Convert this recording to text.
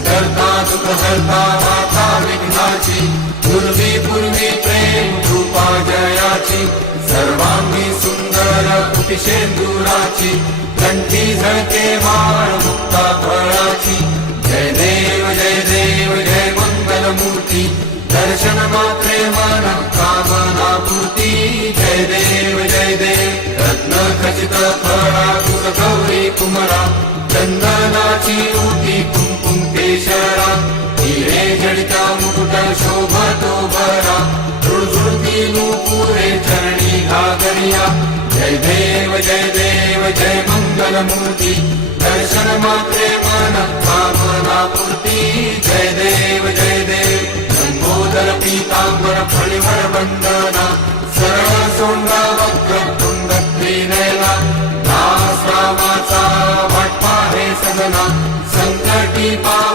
सुधरता दुःख हरता माता विघ्नाची पूर्वी पूर्वी प्रेम रूपा जयाची सर्वांगी सुंदर कुटिशेंदुराची कंठी झळके माळ मुक्ता फळाची जय देव जय मंगल मूर्ती दर्शन मात्रे मन कामना पूर्ती जय देव रत्न खचित फळा गुर गौरी कुमरा चंदनाची उटी कुंकुम केशरा हिरे जडिता मुकुट शोभतो बरा झुळझुळती नूपुरे चरणी घागरिया जय देव जय मंगल मूर्ती दर्शन मात्रे मन कामना पूर्ती जय देव लंबोदर पीतांबर फळीवर वंदना सरळ सोंडा वक्र तुंड त्रिनयना दास रामाचा वाट पाहे सदना संकटी पा